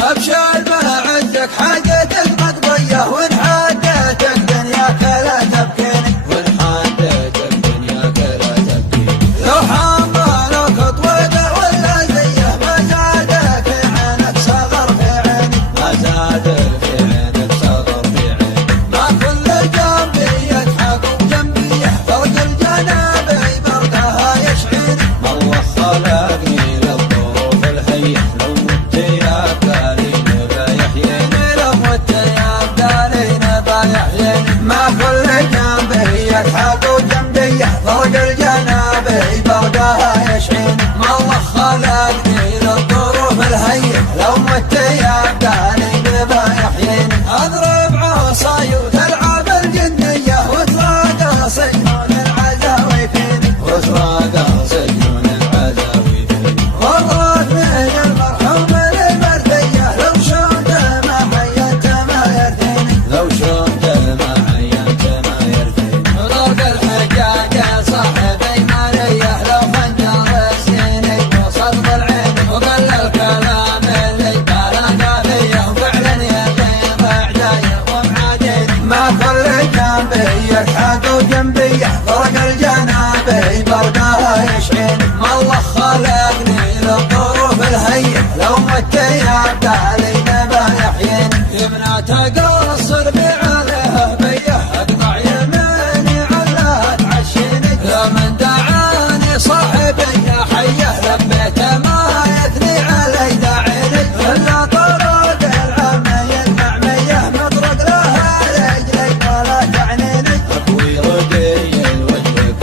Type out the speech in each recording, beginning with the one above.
ابشر بعزك حاجتك مقضيه وان حاجتك دنياك لا تبكيني وان حاجتك دنياك لا تبكيني لو حملك طويقه ولا زيه ما زادك في عينك صغر في عيني ما زادك في عينك صغر في عيني ما كل جنبي يضحك وجنبي يحفظ الجنابي بردها يشعرني الله خلقني للظروف الهيئة لو مت يا بدالين بيحييني لو مت يا بدالين بيحييني ما كل جنبي يضحك وجنبي يحفظ الجنابي بردها يشعرني الله خلقني للظروف الهيئة لو مت يا بدالين بيحييني اضرب عصاي وتلعب الجنية وتراقى سجنون العزاوي فيني وتراقى سجنون العزاوي فيني وضرت من المرحوم المرثية لو شلت ما حينت ما يرثيني لو شلت ما حينت ما يرثيني ضرب الحجاج صاحبي مالية لو خنجر السيني وصدق العين وقل الكلام اللي بلغ فيه وفعلا يقين اعداي ومعاديني ما كل جنبي يضحك وجنبي يحفرق الجنابي بردها يشعرني الله خلقني للظروف الهيئة لو مت يا بدالين بيحييني يمنى قصر بعليها بيه اقطع يميني علها تعشيني يا من دعاني صاحبي يا حيه لبيته ما يثني علي داعيني الا طرد العمي المعميه مطرق لها رجلي ولا تعنيني اكوي رقي الوجه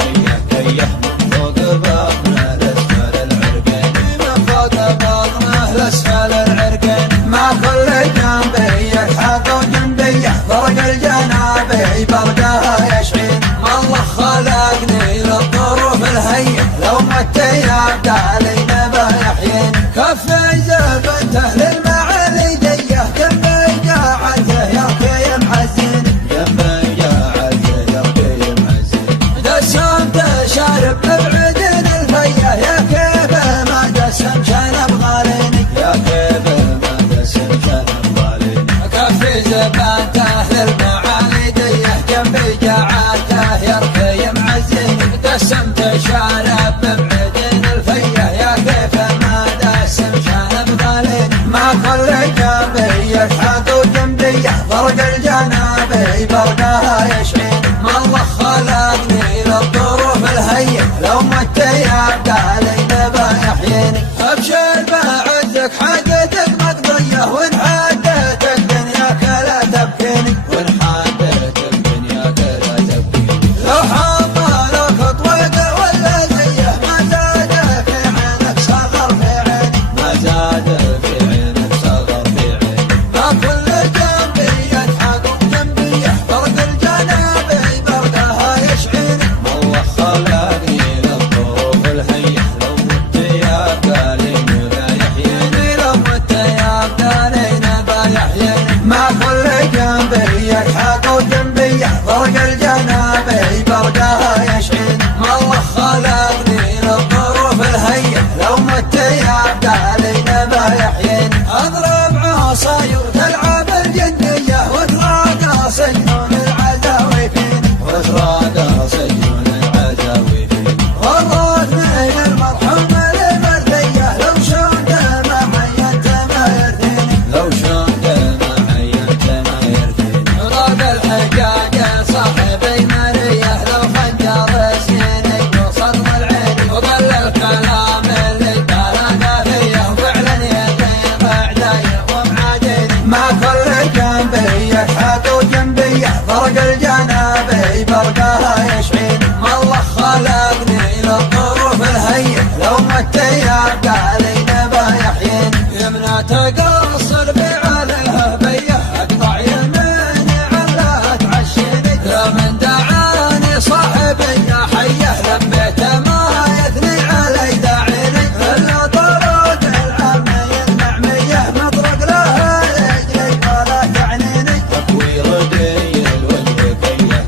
كيه من فوق بطنه لاسفل العرقين من فوق بطنه لاسفل العرقين ما كل جنبي يضحك وجنبي يحفرق الجنابي بردها يشعرني الله خلقني للظروف الهيئة لو مت يا بدالين بيحييني كفي زبنته للمعالي ديه جنبي قاعته يركي معزيني جنبي قاعته يركي معزيني دسمت شارب مبعدين الفيه يا كيف ما دسم شنب غاليني يا كيف ما دسم شنب غاليني كفي زبنته للمعالي ديه جنبي قاعته يركي معزيني دسمت شارب مبعدين الفيه يا كيف ما دسم شنب غاليني ما كل جنبي يضحك وجنبي يحفرق الجنابي بردها يشعرني الله خلقني للظروف الهيئة لو مت يا بدالين بيحييني ابشر بعزك حاجتك مقضيه وان حاجتك دنياك لا تبكيني وان حاجتك دنياك لا تبكيني لو حملك طويقه ولا زيه ما زاد في عينك صغر في عيني ما زاد في عينك صغر في عيني ما كل جنبي يضحك وجنبي يحفرق الجنابي بردها يشعرني الله خلقني للظروف الهيئة لو مت يا بدالين بيحييني لو مت يا بدالين بيحييني ما كل جنبي يضحك وجنبي يحفرق الجنابي بردها يشعرني الله خلقني للظروف الهيئة لو مت يا بدالين بيحييني اضرب عصاي وتلعب الجنية وتراقى سجنون العزاوي فيني وتراقى سجنون العزاوي فيني غرت من المرحوم المرثية لو شلت ما حينت ما يرثيني لو شلت ما حينت ما يرثيني ضرب الحجاج صاحبي مالية لو خنجر سنيني وصدق العين وقل الكلام اللي بلغ فيه وفعلا يقين اعداي ومعاديني ما كل جنبي يضحك وجنبي يحفرق الجنابي بردها يشعرني الله خلقني للظروف الهيئة لو مت يا بدالين بيحييني يمنى قصر بعليها بيه اقطع يميني علها تعشيني يا من دعاني صاحبي يا حيه لبيته ما يثني علي داعيني الا طرد العمي المعميه مطرق لها رجلي ولا تعنيني اكوي رقي الوجه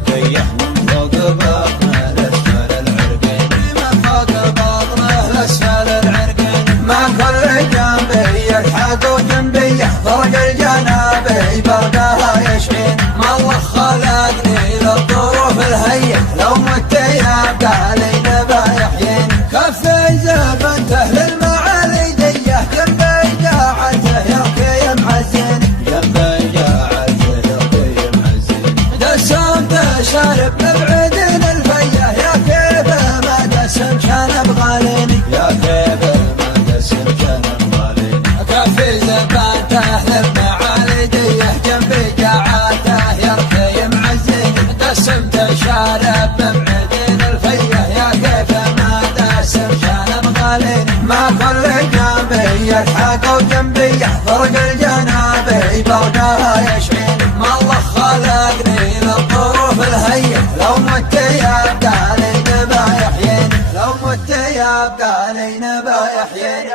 كيه من فوق بطنه لاسفل العرقين من فوق بطنه لاسفل العرقين ما كل جنبي فرق الجنابي برقها يشحن. ما الله خلقني للظروف الهين، لو مت يبقى لي نبا يحين. كفي زبنته للمعالي ديه، جنبي قاعته يبكي محزن، جنبي قاعته يبكي محزن. دسمته شارب مبعدين الفيه، يا كيف ما دسم كان بغاليني، يا كيف ما دسم كان بغاليني. كفي زبنته للمعالي ديه، جنبي قاعته يبكي محزن. دسمته شارب مبعدين الفيه، يا كيف ما دسم كان بغاليني. ما كل جنبي يلحق وجنبي فرق الجنابي برقها يشحن. ما الله خلقني للظروف الهين، لو مت يبقى لي نبا يحين، لو مت يبقى لي نبا يحين.